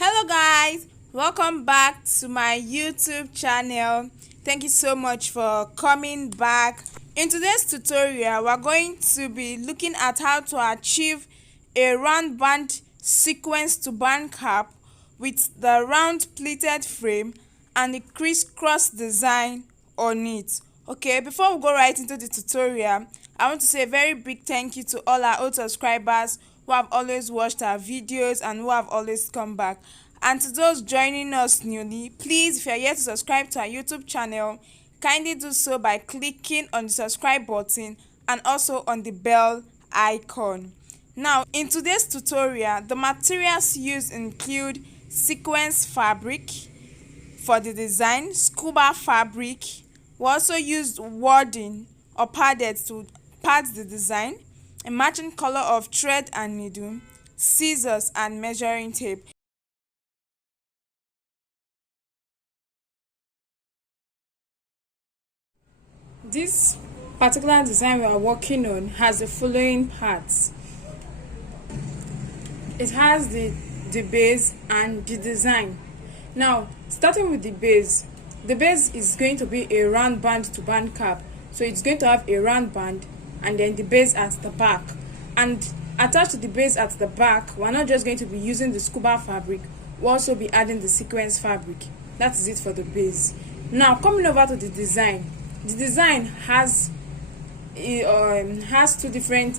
Hello guys, welcome back to my YouTube channel. Thank you so much for coming back. In today's tutorial, we're going to be looking at how to achieve a round band sequence to band cap with the round pleated frame and the crisscross design on it. Okay, before we go right into the tutorial, I want to say a very big thank you to all our old subscribers who have always watched our videos and who have always come back. And to those joining us newly, please, if you are yet to subscribe to our YouTube channel, kindly do so by clicking on the subscribe button and also on the bell icon. Now, in today's tutorial, the materials used include sequins fabric for the design, scuba fabric. We also used wadding or padded to pad the design, a matching color of thread and needle, scissors and measuring tape. This particular design we are working on has the following parts. It has the base and the design. Now, starting with the base is going to be a round band to band cap. So it's going to have a round band and then the base at the back. And attached to the base at the back, we're not just going to be using the scuba fabric, we'll also be adding the sequins fabric. That is it for the base. Now, coming over to the design. The design has two different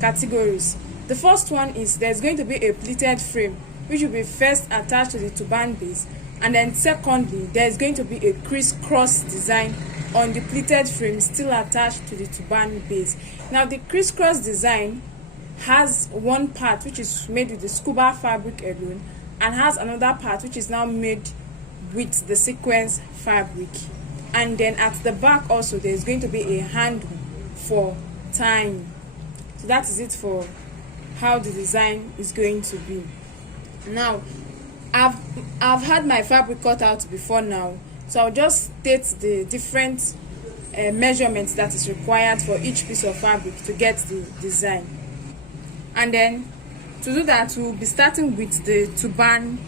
categories. The first one is there's going to be a pleated frame, which will be first attached to the turban base, and then secondly there's going to be a crisscross design on the pleated frame still attached to the turban base. Now, the crisscross design has one part which is made with the scuba fabric alone, and has another part which is now made with the sequins fabric. And then at the back also there is going to be a handle for tying. So that is it for how the design is going to be. Now, I've had my fabric cut out before now, so I'll just state the different measurements that is required for each piece of fabric to get the design. And then to do that, we'll be starting with the turban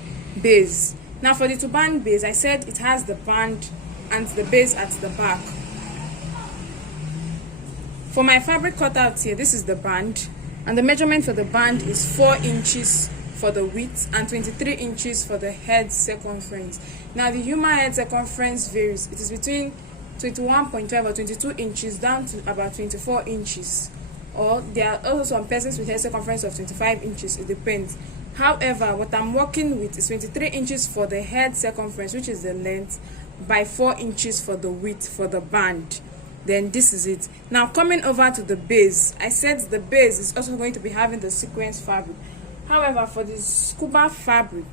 base. Now, for the turban base, I said it has the band and the base at the back. For my fabric cutout here, this is the band, and the measurement for the band is 4 inches for the width and 23 inches for the head circumference. Now, the human head circumference varies. It is between 21.5 or 22 inches down to about 24 inches, or there are also some persons with head circumference of 25 inches. It depends. However, what I'm working with is 23 inches for the head circumference, which is the length, by 4 inches for the width for the band. Then this is it. Now, coming over to the base, I said the base is also going to be having the sequins fabric. However, for the scuba fabric,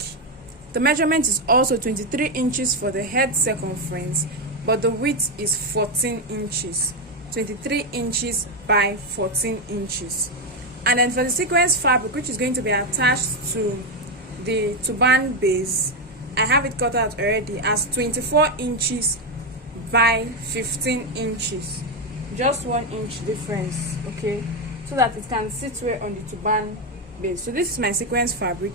the measurement is also 23 inches for the head circumference, but the width is 14 inches. 23 inches by 14 inches. And then for the sequins fabric, which is going to be attached to the turban base, I have it cut out already as 24 inches by 15 inches. Just 1 inch difference, okay? So that it can sit well on the turban base. So this is my sequins fabric.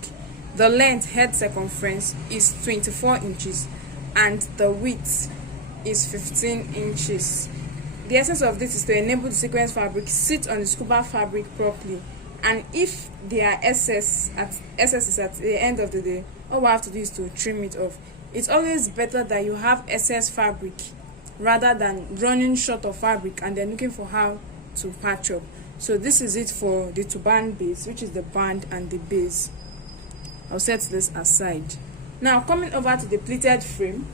The length head circumference is 24 inches and the width is 15 inches. The essence of this is to enable the sequins fabric sit on the scuba fabric properly. And if there are excesses at the end of the day, all we have to do is to trim it off. It's always better that you have excess fabric rather than running short of fabric and then looking for how to patch up. So this is it for the turban base, which is the band and the base. I'll set this aside. Now, coming over to the pleated frame,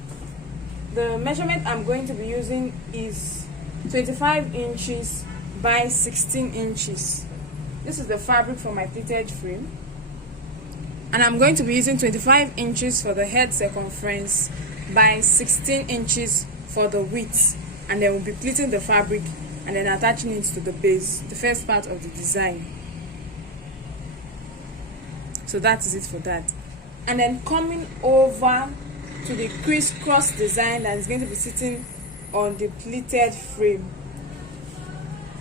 the measurement I'm going to be using is 25 inches by 16 inches. This is the fabric for my pleated frame, and I'm going to be using 25 inches for the head circumference by 16 inches for the width, and then we'll be pleating the fabric and then attaching it to the base, the first part of the design. So that is it for that. And then coming over to the crisscross design that is going to be sitting on the pleated frame,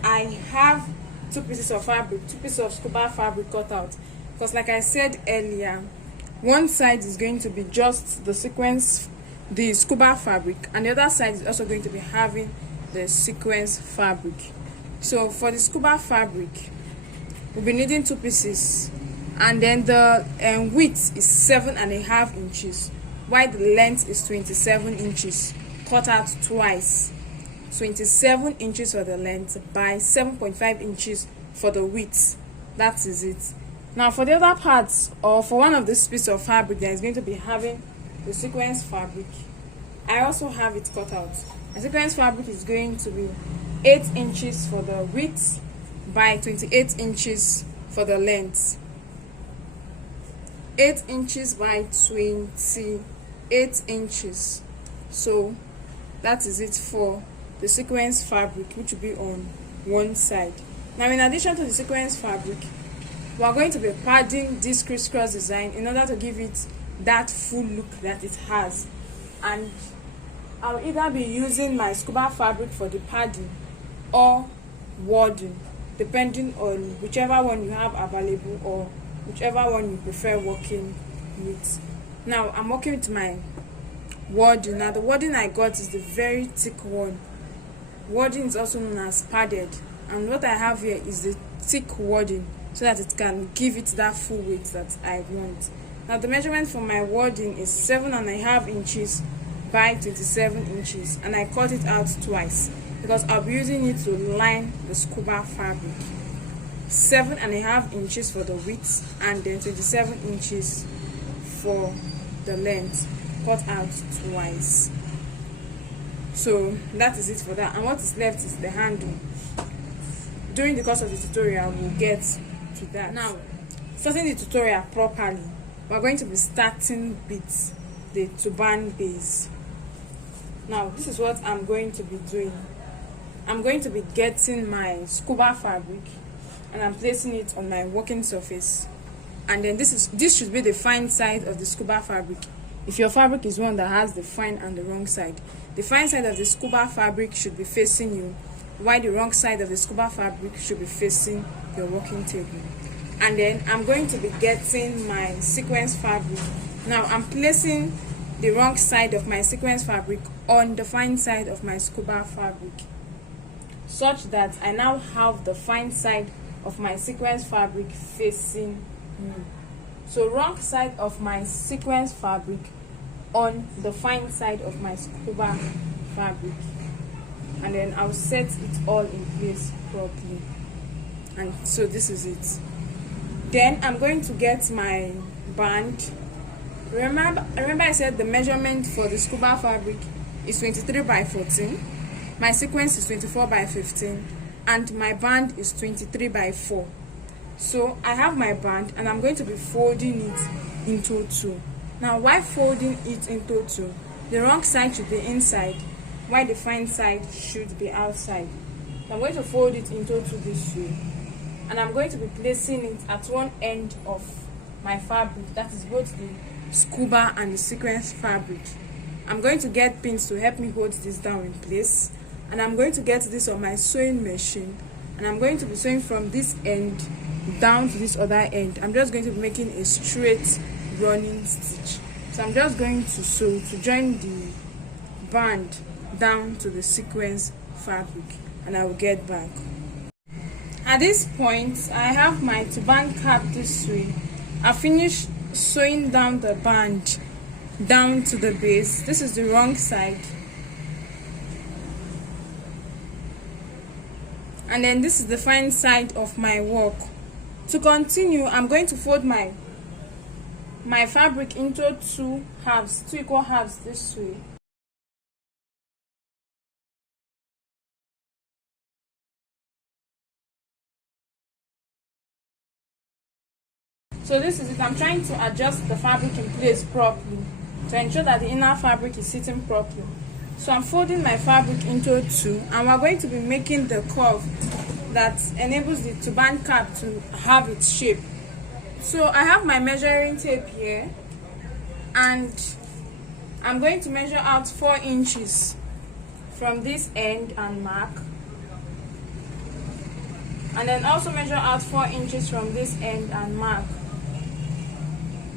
I have 2 pieces of fabric, 2 pieces of scuba fabric cut out, because like I said earlier, one side is going to be just the sequence, the scuba fabric, and the other side is also going to be having the sequence fabric. So for the scuba fabric, we'll be needing 2 pieces, and then the width is 7.5 inches, while the length is 27 inches, cut out twice. 27 inches for the length by 7.5 inches for the width. That is it. Now for the other parts, or for one of this piece of fabric that is going to be having the sequence fabric, I also have it cut out. The sequence fabric is going to be 8 inches for the width by 28 inches for the length. 8 inches by 28 inches. So that is it for the sequence fabric, which will be on one side. Now in addition to the sequence fabric, we are going to be padding this crisscross design in order to give it that full look that it has. And I'll either be using my scuba fabric for the padding or wadding, depending on whichever one you have available or whichever one you prefer working with. Now I'm working with my wadding. Now the wadding I got is the very thick one. Wadding is also known as padded, and what I have here is the thick wadding, so that it can give it that full weight that I want. Now the measurement for my wadding is 7.5 inches by 27 inches, and I cut it out twice because I'll be using it to line the scuba fabric. 7.5 inches for the width and then 27 inches for the length, cut out twice. So that is it for that, and what is left is the handle. During the course of the tutorial we'll get to that. Now, starting the tutorial properly, we're going to be starting with the turban base. Now this is what I'm going to be doing. I'm going to be getting my scuba fabric and I'm placing it on my working surface, and then this should be the fine side of the scuba fabric. If your fabric is one that has the fine and the wrong side, the fine side of the scuba fabric should be facing you, while the wrong side of the scuba fabric should be facing your working table. And then I'm going to be getting my sequence fabric. Now I'm placing the wrong side of my sequence fabric on the fine side of my scuba fabric, such that I now have the fine side of my sequence fabric facing me. So wrong side of my sequence fabric on the fine side of my scuba fabric, and then I'll set it all in place properly. And so this is it. Then I'm going to get my band. Remember I said the measurement for the scuba fabric is 23 by 14, my sequence is 24 by 15, and my band is 23 by 4. So I have my band and I'm going to be folding it into 2. Now why folding it into 2? The wrong side should be inside, while the fine side should be outside. So I'm going to fold it into 2 this way, and I'm going to be placing it at one end of my fabric, that is both the scuba and the sequence fabric. I'm going to get pins to help me hold this down in place, and I'm going to get this on my sewing machine, and I'm going to be sewing from this end down to this other end. I'm just going to be making a straight running stitch. So I'm just going to sew to join the band down to the sequence fabric, and I will get back. At this point I have my turban cap this way. I finished sewing down the band down to the base. This is the wrong side, and then this is the fine side of my work. To continue, I'm going to fold my fabric into 2 equal halves this way. So this is it. I'm trying to adjust the fabric in place properly to ensure that the inner fabric is sitting properly. So I'm folding my fabric into 2, and we're going to be making the curve that enables the turban cap to have its shape. So I have my measuring tape here, and I'm going to measure out 4 inches from this end and mark, and then also measure out 4 inches from this end and mark.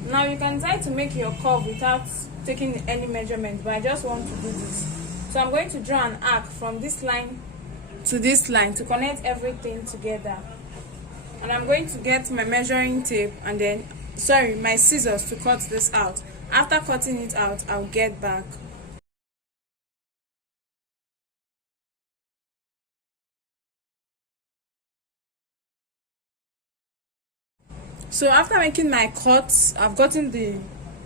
Now you can try to make your curve without taking any measurement, but I just want to do this. So I'm going to draw an arc from this line to this line to connect everything together. And I'm going to get my measuring tape and then, my scissors to cut this out. After cutting it out, I'll get back. So after making my cuts, I've gotten the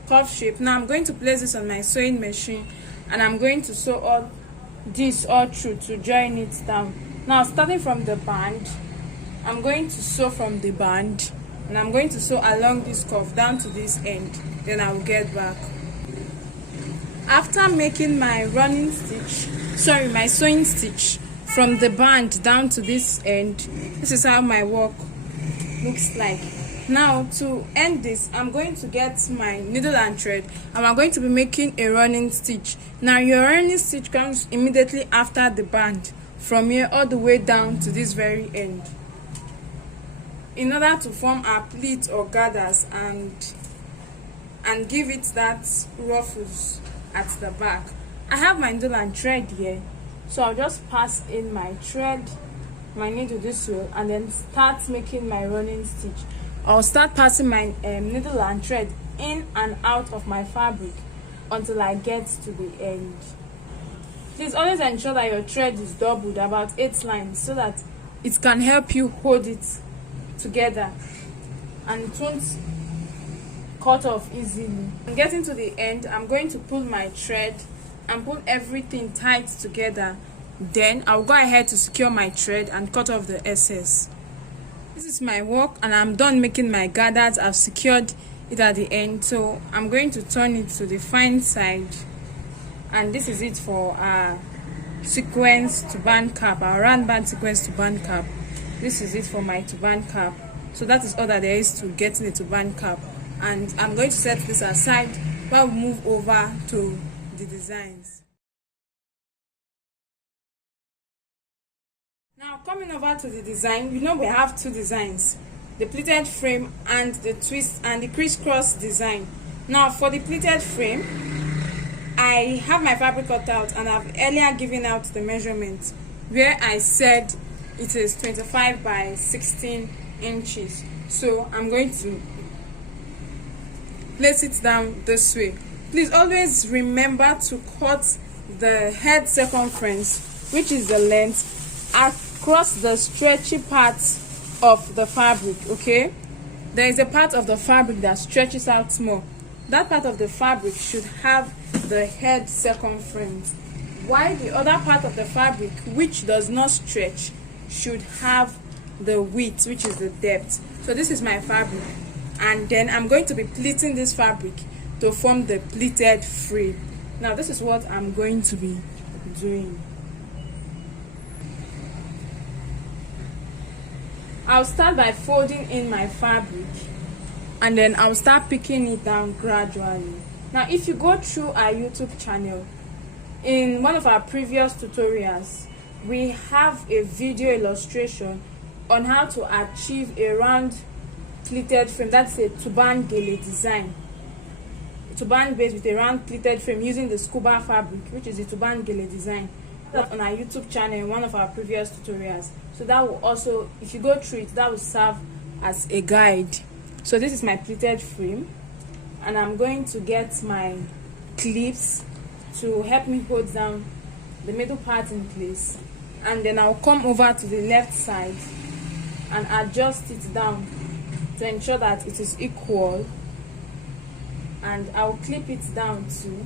curve shape. Now I'm going to place this on my sewing machine and I'm going to sew all this all through to join it down. Now starting from the band, I'm going to sew from the band and I'm going to sew along this curve down to this end. Then I'll get back. After making my running stitch, my sewing stitch from the band down to this end, this is how my work looks like. Now to end this, I'm going to get my needle and thread and I'm going to be making a running stitch. Now your running stitch comes immediately after the band, from here all the way down to this very end, in order to form our pleats or gathers and give it that ruffles at the back. I have my needle and thread here, so I'll just pass in my thread, my needle this way, and then start making my running stitch. I'll start passing my needle and thread in and out of my fabric until I get to the end. Please always ensure that your thread is doubled, about 8 lines, so that it can help you hold it together and it won't cut off easily. I'm getting to the end. I'm going to pull my thread and pull everything tight together. Then I'll go ahead to secure my thread and cut off the excess. This is my work and I'm done making my gathers. I've secured it at the end, so I'm going to turn it to the fine side, and this is it for our sequence turban cap, our round band sequence turban cap. This is it for my turban cap. So that is all that there is to getting a turban cap, and I'm going to set this aside while we move over to the designs. Now coming over to the design, we have 2 designs, the pleated frame and the twist and the crisscross design. Now for the pleated frame, I have my fabric cut out and I've earlier given out the measurement where I said it is 25 by 16 inches. So I'm going to place it down this way. Please always remember to cut the head circumference, which is the length, across the stretchy parts of the fabric. Okay, there is a part of the fabric that stretches out small. That part of the fabric should have the head circumference, while the other part of the fabric, which does not stretch, should have the width, which is the depth. So this is my fabric, and then I'm going to be pleating this fabric to form the pleated frame. Now this is what I'm going to be doing. I'll start by folding in my fabric and then I'll start picking it down gradually. Now if you go through our YouTube channel, in one of our previous tutorials, we have a video illustration on how to achieve a round pleated frame. That's a turban Gele design, turban base with a round pleated frame using the Scuba fabric, which is the turban Gele design. That's on our YouTube channel in one of our previous tutorials. So that will also, if you go through it, that will serve as a guide. So this is my pleated frame, and I'm going to get my clips to help me hold down the middle part in place, and then I'll come over to the left side and adjust it down to ensure that it is equal, and I'll clip it down too,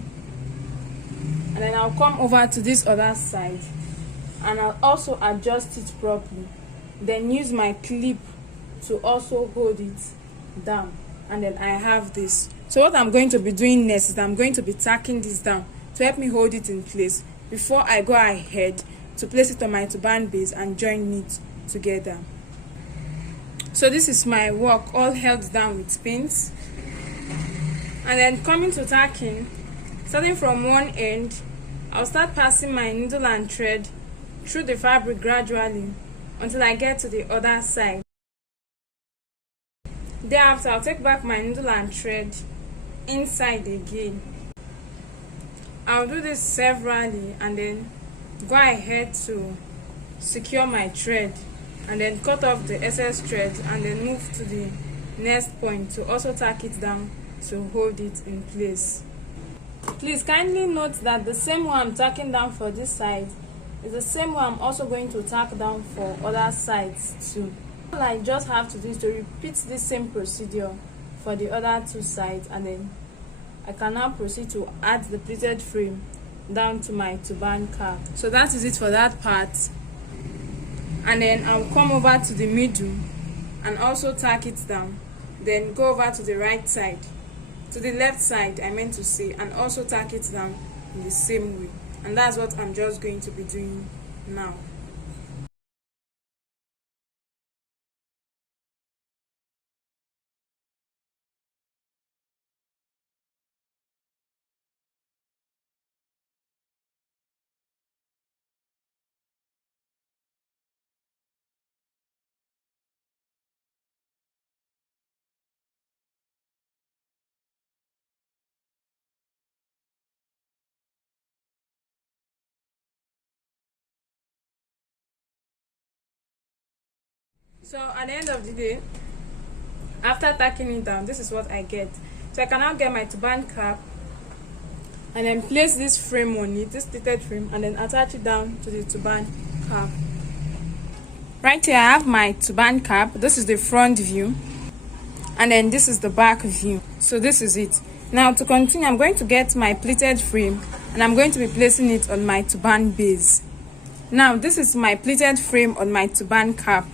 and then I'll come over to this other side and I'll also adjust it properly, then use my clip to also hold it down, and then I have this. So what I'm going to be doing next is I'm going to be tacking this down to help me hold it in place before I go ahead to place it on my turban base and join it together. So this is my work all held down with pins, and then coming to tacking, starting from one end, I'll start passing my needle and thread through the fabric gradually until I get to the other side. Thereafter, I'll take back my needle and thread inside again. I'll do this severally and then go ahead to secure my thread and then cut off the excess thread and then move to the next point to also tack it down to hold it in place. Please kindly note that the same way I'm tacking down for this side is the same way I'm also going to tack down for other sides too. All I just have to do is to repeat this same procedure for the other two sides, and then I can now proceed to add the pleated frame down to my turban cap. So that is it for that part, and then I'll come over to the middle and also tack it down, then go over to the right side, to the left side I meant to say, and also tack it down in the same way. And that's what I'm just going to be doing now. So at the end of the day, after tacking it down, this is what I get. So I can now get my turban cap and then place this frame on it, this pleated frame, and then attach it down to the turban cap. Right here I have my turban cap. This is the front view, and then this is the back view. So this is it. Now to continue, I'm going to get my pleated frame and I'm going to be placing it on my turban base. Now this is my pleated frame on my turban cap.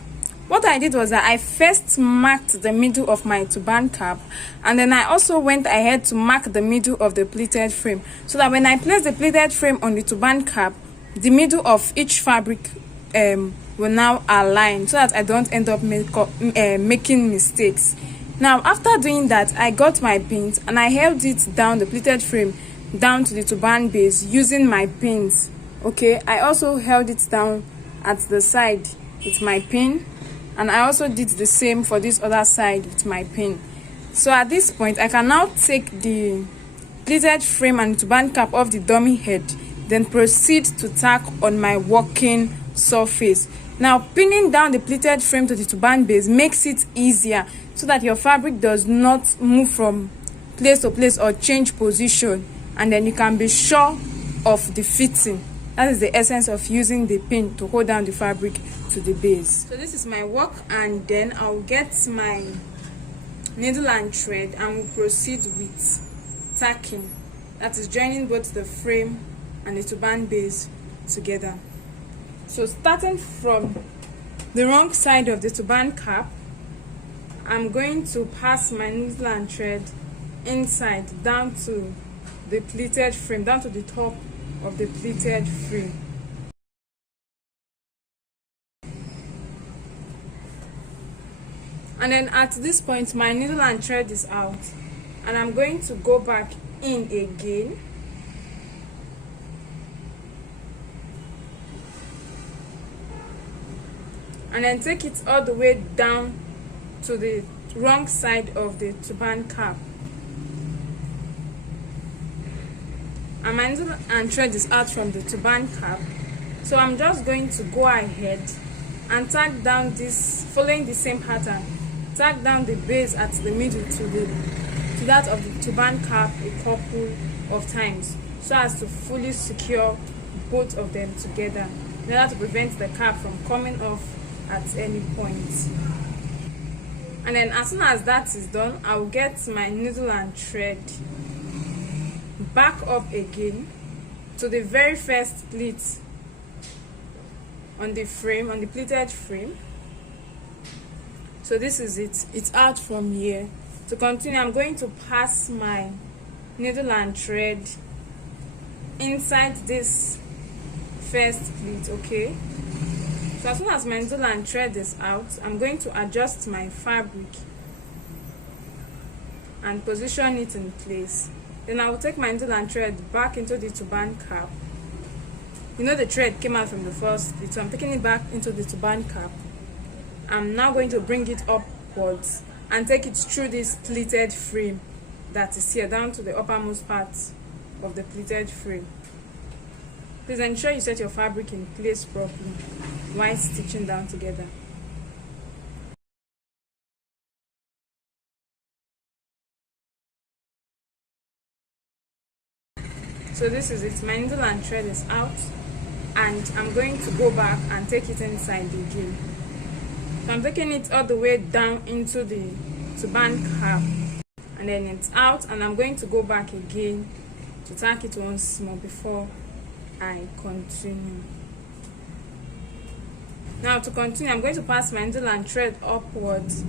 What I did was that I first marked the middle of my turban cap, and then I also went ahead to mark the middle of the pleated frame, so that when I place the pleated frame on the turban cap, the middle of each fabric will now align, so that I don't end up making mistakes. Now after doing that, I got my pins and I held it down, the pleated frame down to the turban base using my pins. Okay, I also held it down at the side with my pin, and I also did the same for this other side with my pin. So at this point, I can now take the pleated frame and turban cap off the dummy head, then proceed to tack on my working surface. Now pinning down the pleated frame to the turban base makes it easier, so that your fabric does not move from place to place or change position, and then you can be sure of the fitting. That is the essence of using the pin to hold down the fabric to the base. So this is my work, and then I'll get my needle and thread and we'll proceed with tacking. That is joining both the frame and the turban base together. So starting from the wrong side of the turban cap, I'm going to pass my needle and thread inside down to the pleated frame, down to the top of the pleated frame. And then at this point, my needle and thread is out, and I'm going to go back in again and then take it all the way down to the wrong side of the turban cap. And my needle and thread is out from the turban cap, so I'm just going to go ahead and tack down this, following the same pattern, tack down the base at the middle to that of the turban cap a couple of times, so as to fully secure both of them together, in order to prevent the cap from coming off at any point. And then as soon as that is done, I'll get my needle and thread back up again to the very first pleat on the frame, on the pleated frame. So this is it, it's out from here. To continue, I'm going to pass my needle and thread inside this first pleat. Okay, so as soon as my needle and thread is out, I'm going to adjust my fabric and position it in place. Then I will take my needle and thread back into the turban cap. You know, the thread came out from the first pleat, so I'm taking it back into the turban cap. I'm now going to bring it upwards and take it through this pleated frame that is here down to the uppermost part of the pleated frame. Please ensure you set your fabric in place properly while stitching down together. So this is it. My needle and thread is out, and I'm going to go back and take it inside again. So I'm taking it all the way down into the turban cap, and then it's out, and I'm going to go back again to tack it once more before I continue. Now to continue, I'm going to pass my needle and thread upwards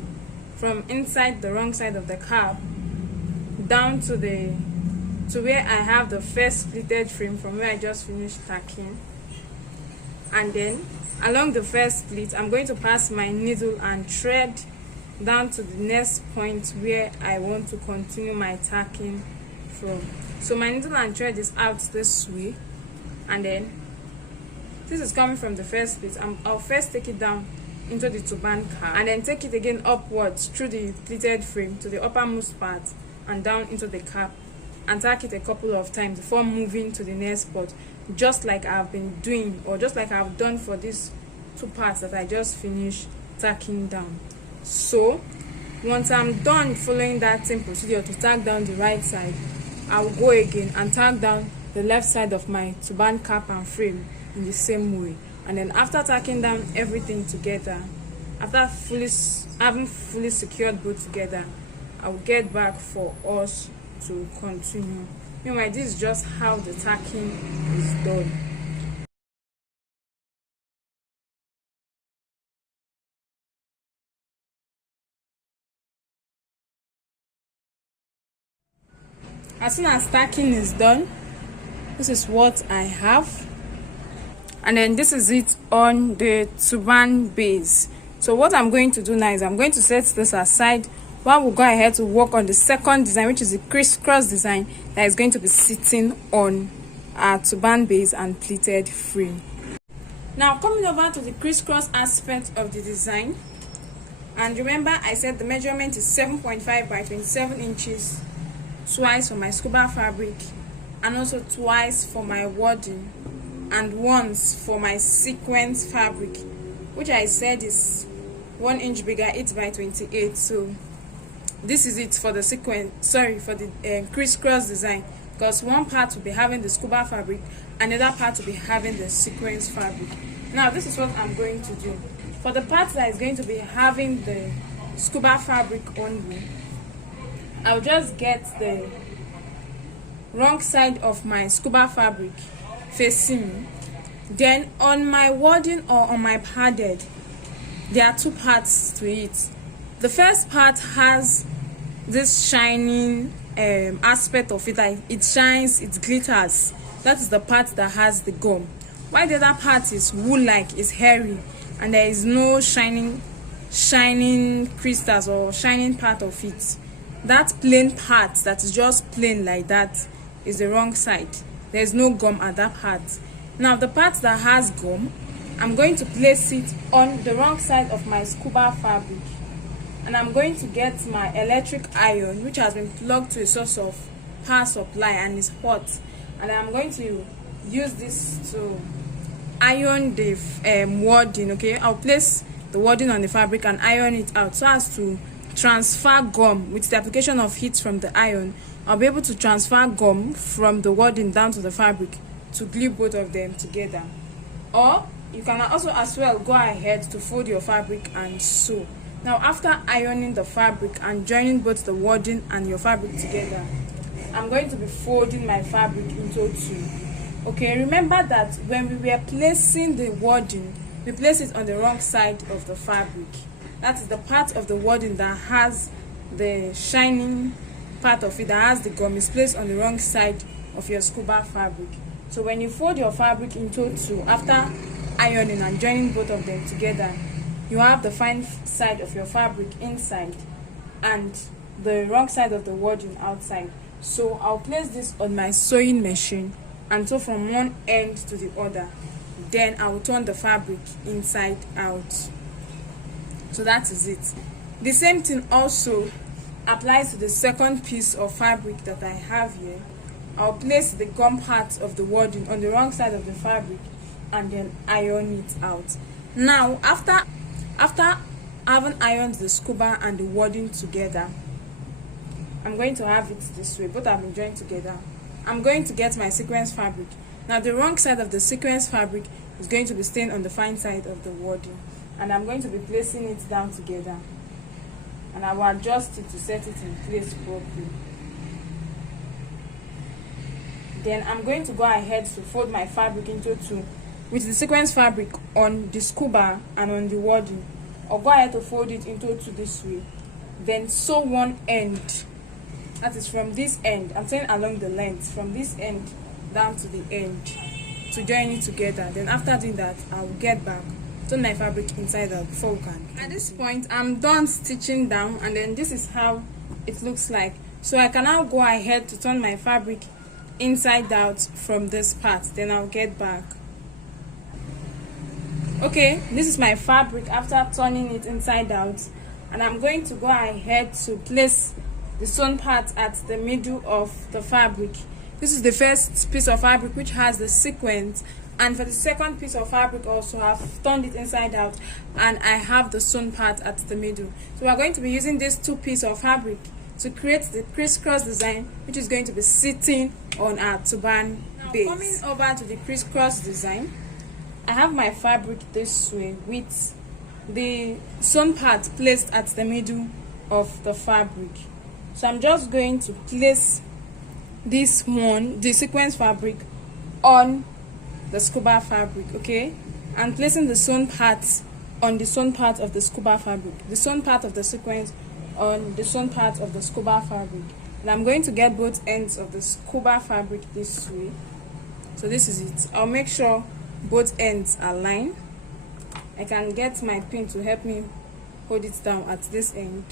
from inside the wrong side of the cap down to where I have the first pleated frame from where I just finished tacking, and then along the first pleat I'm going to pass my needle and thread down to the next point where I want to continue my tacking from. So my needle and thread is out this way, and then this is coming from the first pleat. I'll first take it down into the turban cap and then take it again upwards through the pleated frame to the uppermost part and down into the cap, and tack it a couple of times before moving to the next spot, just like I've been doing, or just like I've done for these two parts that I just finished tacking down. So once I'm done following that same procedure to tack down the right side, I'll go again and tack down the left side of my turban cap and frame in the same way. And then after tacking down everything together, after having fully secured both together, I will get back for us to continue. Meanwhile, this is just how the tacking is done. As soon as tacking is done, this is what I have, and then this is it on the turban base. So what I'm going to do now is I'm going to set this aside while we'll go ahead to work on the second design, which is the criss-cross design that is going to be sitting on our turban base and pleated frame. Now coming over to the criss-cross aspect of the design, and remember I said the measurement is 7.5 by 27 inches, twice for my scuba fabric and also twice for my wadding and once for my sequins fabric, which I said is 1 inch bigger, 8 by 28. So this is it for the for the criss-cross design, because one part will be having the scuba fabric, another part will be having the sequins fabric. Now this is what I'm going to do. For the part that is going to be having the scuba fabric only, I'll just get the wrong side of my scuba fabric facing me. Then on my wadding or on my padded, there are two parts to it. The first part has this shining aspect of it, like it shines, it glitters. That is the part that has the gum. While the other part is wool-like, is hairy, and there is no shining crystals or shining part of it. That plain part that is just plain like that is the wrong side. There is no gum at that part. Now the part that has gum, I'm going to place it on the wrong side of my scuba fabric, and I'm going to get my electric iron, which has been plugged to a source of power supply and is hot, and I'm going to use this to iron the wadding. Okay, I'll place the wadding on the fabric and iron it out so as to transfer gum. With the application of heat from the iron, I'll be able to transfer gum from the wadding down to the fabric to glue both of them together. Or you can also as well go ahead to fold your fabric and sew. Now after ironing the fabric and joining both the wadding and your fabric together, I'm going to be folding my fabric into two. Okay, remember that when we were placing the wadding, we place it on the wrong side of the fabric. That is the part of the wadding that has the shining part of it, that has the gum, is placed on the wrong side of your scuba fabric. So when you fold your fabric into two after ironing and joining both of them together, you have the fine side of your fabric inside and the wrong side of the wadding outside. So I'll place this on my sewing machine and sew from one end to the other. Then I will turn the fabric inside out. So that is it. The same thing also applies to the second piece of fabric that I have here. I'll place the gum part of the wording on the wrong side of the fabric and then iron it out. Now, after having ironed the scuba and the wording together, I'm going to have it this way. Both have been joined together. I'm going to get my sequence fabric. Now, the wrong side of the sequence fabric is going to be staying on the fine side of the wording, and I'm going to be placing it down together, and I will adjust it to set it in place properly. Then I'm going to go ahead to fold my fabric into two with the sequence fabric on the scuba and on the wording. I'll go ahead to fold it into two this way, then sew one end, that is from this end, I'm saying along the length, from this end down to the end, to join it together. Then after doing that, I will get back, turn my fabric inside out before we can. At this point, I'm done stitching down, and then this is how it looks like. So I can now go ahead to turn my fabric inside out from this part, then I'll get back. Okay, this is my fabric after turning it inside out, and I'm going to go ahead to place the sewn part at the middle of the fabric. This is the first piece of fabric which has the sequins, and for the second piece of fabric also I've turned it inside out and I have the sewn part at the middle. So we're going to be using these two pieces of fabric to create the crisscross design, which is going to be sitting on our turban base. Now, coming over to the crisscross design, I have my fabric this way with the sewn part placed at the middle of the fabric. So I'm just going to place this one, the sequence fabric, on the scuba fabric, okay, and placing the sewn part on the sewn part of the scuba fabric, the sewn part of the sequence on the sewn part of the scuba fabric. And I'm going to get both ends of the scuba fabric this way. So this is it. I'll make sure both ends are lined. I can get my pin to help me hold it down at this end.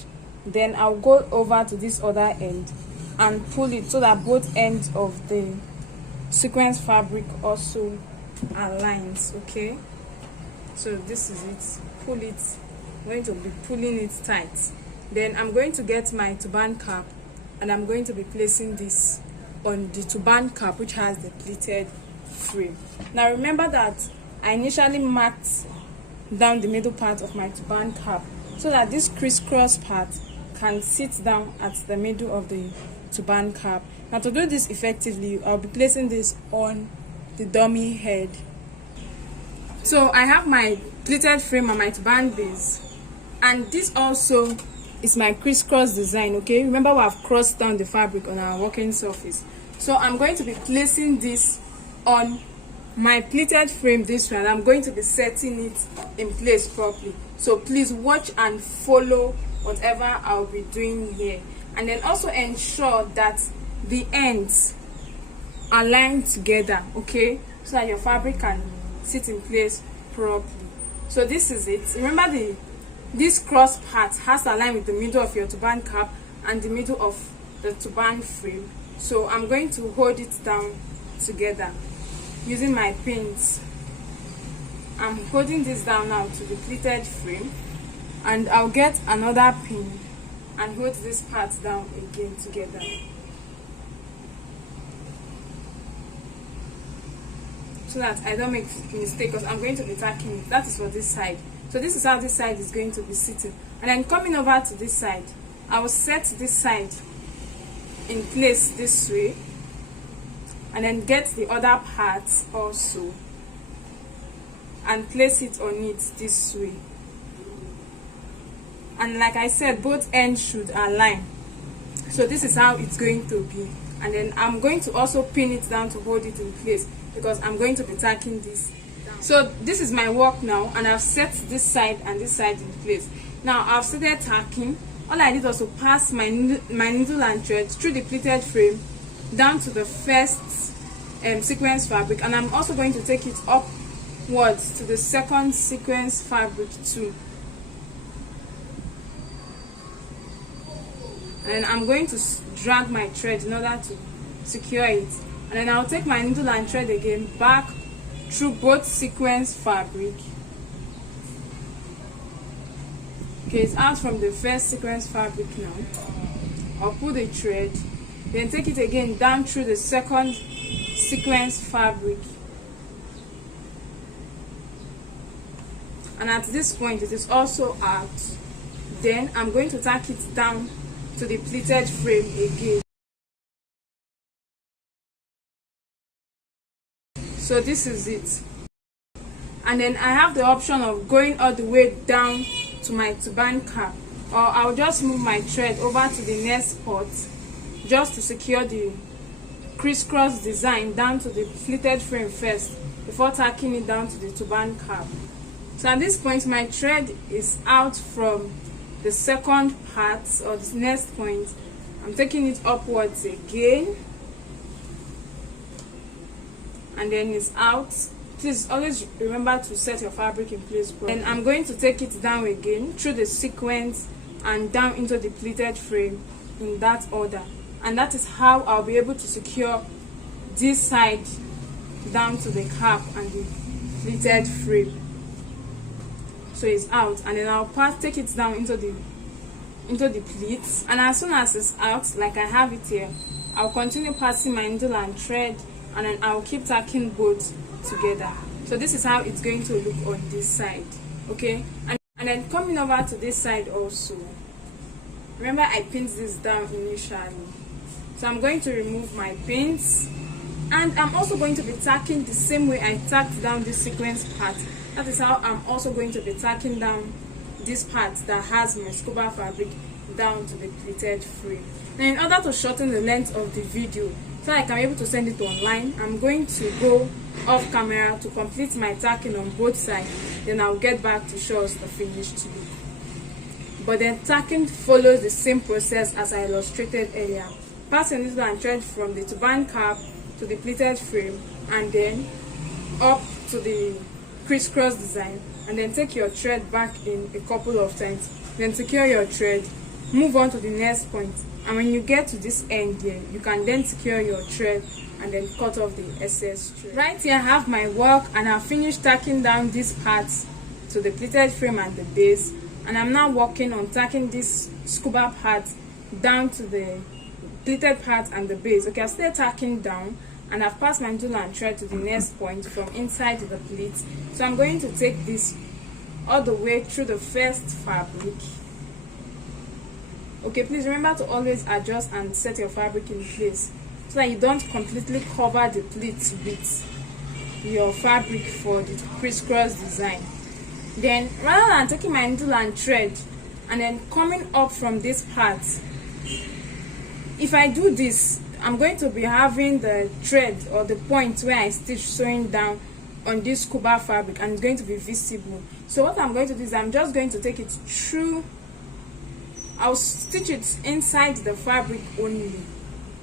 Then I'll go over to this other end and pull it so that both ends of the sequence fabric also aligns, okay? So this is it. Pull it. I'm going to be pulling it tight. Then I'm going to get my turban cap, and I'm going to be placing this on the turban cap which has the pleated frame. Now remember that I initially marked down the middle part of my turban cap so that this crisscross part can sit down at the middle of the turban cap. Now to do this effectively, I'll be placing this on the dummy head. So I have my pleated frame and my turban base, and this also is my crisscross design, okay? Remember, we have crossed down the fabric on our working surface. So I'm going to be placing this on my pleated frame this way, and I'm going to be setting it in place properly. So please watch and follow whatever I'll be doing here, and then also ensure that the ends are lined together, okay, so that your fabric can sit in place properly. So this is it. Remember, this cross part has to align with the middle of your turban cap and the middle of the turban frame. So I'm going to hold it down together using my pins. I'm holding this down now to the pleated frame, and I'll get another pin and hold this part down again together. So that I don't make mistake, because I'm going to be tacking it. That is for this side. So this is how this side is going to be sitting. And then coming over to this side, I will set this side in place this way, and then get the other part also and place it on it this way. And like I said, both ends should align. So this is how it's going to be. And then I'm going to also pin it down to hold it in place, because I'm going to be tacking this down. So this is my work now, and I've set this side and this side in place. Now I've started tacking. All I did was to pass my needle and thread through the pleated frame down to the first sequence fabric, and I'm also going to take it upwards to the second sequence fabric too. And I'm going to drag my thread in order to secure it, and then I'll take my needle and thread again back through both sequence fabric Okay, it's out from the first sequence fabric now. I'll pull the thread, then take it again down through the second sequence fabric, and at this point it is also out. Then I'm going to tack it down to the pleated frame again. So this is it. And then I have the option of going all the way down to my turban cap, or I'll just move my thread over to the next part just to secure the crisscross design down to the pleated frame first before tacking it down to the turban cap. So at this point my thread is out from the second part or the next point. I'm taking it upwards again, and then it's out. Please always remember to set your fabric in place. Then I'm going to take it down again through the sequence and down into the pleated frame in that order, and that is how I'll be able to secure this side down to the cap and the pleated frame. So it's out, and then I'll take it down into the pleats, and as soon as it's out, like I have it here, I'll continue passing my needle and thread, and then I'll keep tacking both together. So this is how it's going to look on this side. Okay, and then coming over to this side also, remember I pinned this down initially, so I'm going to remove my pins, and I'm also going to be tacking the same way I tacked down this sequence part. That is how I'm also going to be tacking down this part that has my scuba fabric down to the pleated frame. Now, in order to shorten the length of the video so I can be able to send it online, I'm going to go off camera to complete my tacking on both sides. Then I'll get back to show us the finished look. But then tacking follows the same process as I illustrated earlier. Pass your needle and thread from the turban cap to the pleated frame, and then up to the crisscross design, and then take your thread back in a couple of times, then secure your thread, move on to the next point, and when you get to this end here, you can then secure your thread and then cut off the excess thread. Right here I have my work, and I've finished tacking down these parts to the pleated frame and the base, and I'm now working on tacking this scuba part down to the pleated part and the base. Okay, I'm still tacking down, and I've passed my needle and thread to the next point from inside the pleat. So I'm going to take this all the way through the first fabric. Okay, please remember to always adjust and set your fabric in place so that you don't completely cover the pleat with your fabric for the crisscross design. Then rather than taking my needle and thread and then coming up from this part, if I do this, I'm going to be having the thread or the point where I stitch sewing down on this scuba fabric, and it's going to be visible. So what I'm going to do is I'm just going to take it through. I'll stitch it inside the fabric only,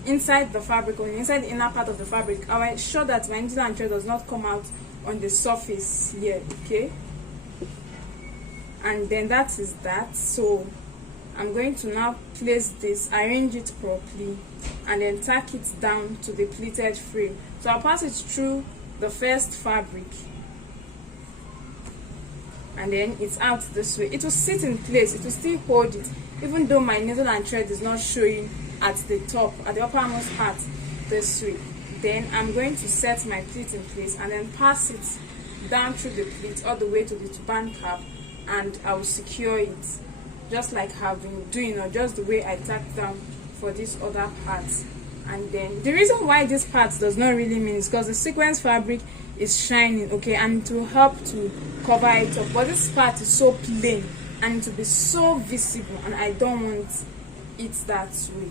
inside the inner part of the fabric. I'll ensure that my needle and thread does not come out on the surface here. Okay, and then that is that. So I'm going to now place this, arrange it properly, and then tack it down to the pleated frame. So I'll pass it through the first fabric, and then it's out this way. It will sit in place, it will still hold it, even though my needle and thread is not showing at the top, at the uppermost part this way. Then I'm going to set my pleat in place and then pass it down through the pleat all the way to the turban cap, and I will secure it just like I've been doing, or just the way I tacked down for this other part. And then the reason why this part does not really mean is because the sequence fabric is shining, okay, and it will help to cover it up, but this part is so plain and it will be so visible, and I don't want it that way.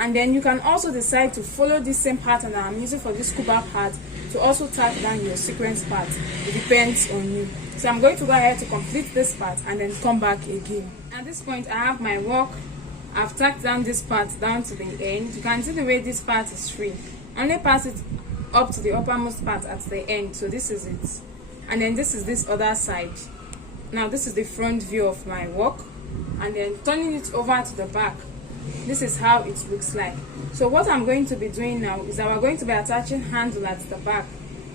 And then you can also decide to follow this same pattern that I'm using for this scuba part to also tack down your sequence part. It depends on you. So I'm going to go ahead to complete this part and then come back again. At this point I have my work. I've tacked down this part down to the end. You can see the way this part is free. Only pass it up to the uppermost part at the end. So this is it. And then this is this other side. Now this is the front view of my work. And then turning it over to the back, this is how it looks like. So what I'm going to be doing now is that we're going to be attaching handle at the back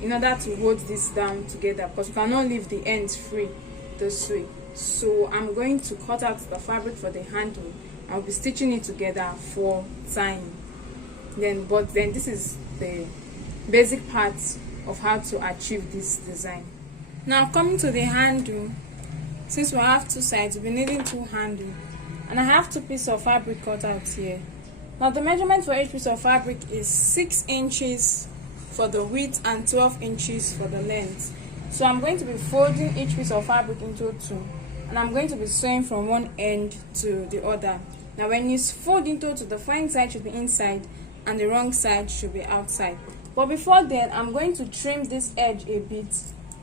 in order to hold this down together, because you cannot leave the ends free this way. So I'm going to cut out the fabric for the handle. I'll be stitching it together for tying. But then this is the basic part of how to achieve this design. Now coming to the handle, since we have two sides, we'll be needing two handles, and I have two pieces of fabric cut out here. Now the measurement for each piece of fabric is 6 inches for the width and 12 inches for the length. So I'm going to be folding each piece of fabric into two, and I'm going to be sewing from one end to the other. Now when you fold into two, the fine side should be inside and the wrong side should be outside. But before then, I'm going to trim this edge a bit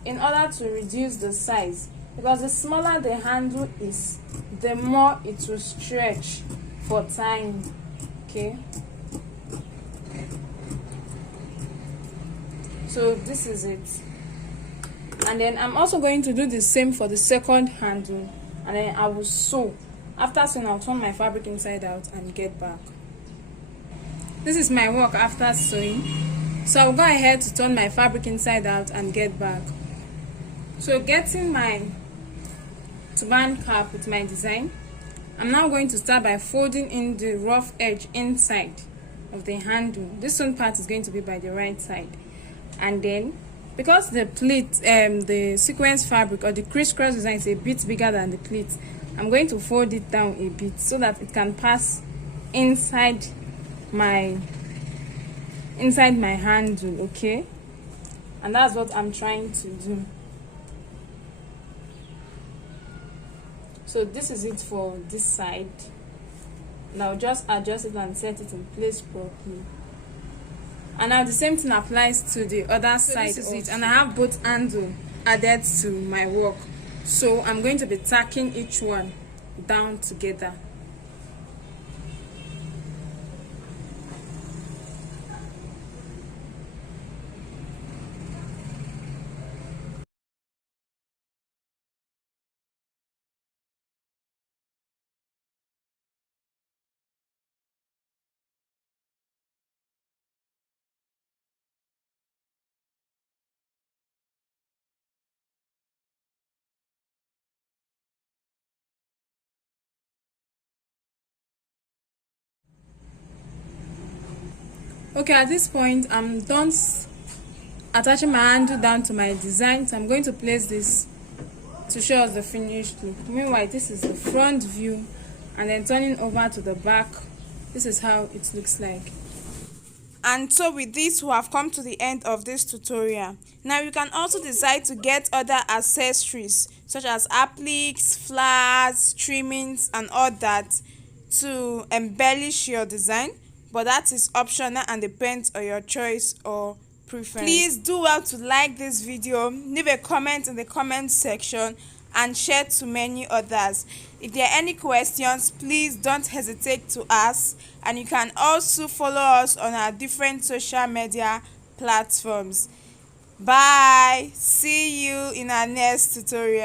in order to reduce the size, because the smaller the handle is, the more it will stretch for tying. Okay, so this is it. And then I'm also going to do the same for the second handle, and then I will sew. After sewing, I'll turn my fabric inside out and get back. This is my work after sewing. So I'll go ahead to turn my fabric inside out and get back. So getting my turban cap with my design, I'm now going to start by folding in the rough edge inside of the handle. This one part is going to be by the right side. And then, because the pleat, the sequence fabric or the crisscross design is a bit bigger than the pleat, I'm going to fold it down a bit so that it can pass inside my handle. Okay, and that's what I'm trying to do. So this is it for this side. Now just adjust it and set it in place properly. And now the same thing applies to the other side. This is it, and I have both handles added to my work. So I'm going to be tacking each one down together. Okay, at this point I'm done attaching my handle down to my design, so I'm going to place this to show us the finished look. Meanwhile, this is the front view, and then turning over to the back, this is how it looks like. And so with this, we have come to the end of this tutorial. Now you can also decide to get other accessories such as appliques, flowers, trimmings and all that to embellish your design, but that is optional and depends on your choice or preference. Please do well to like this video, leave a comment in the comment section and share to many others. If there are any questions, please don't hesitate to ask, and you can also follow us on our different social media platforms. Bye, see you in our next tutorial.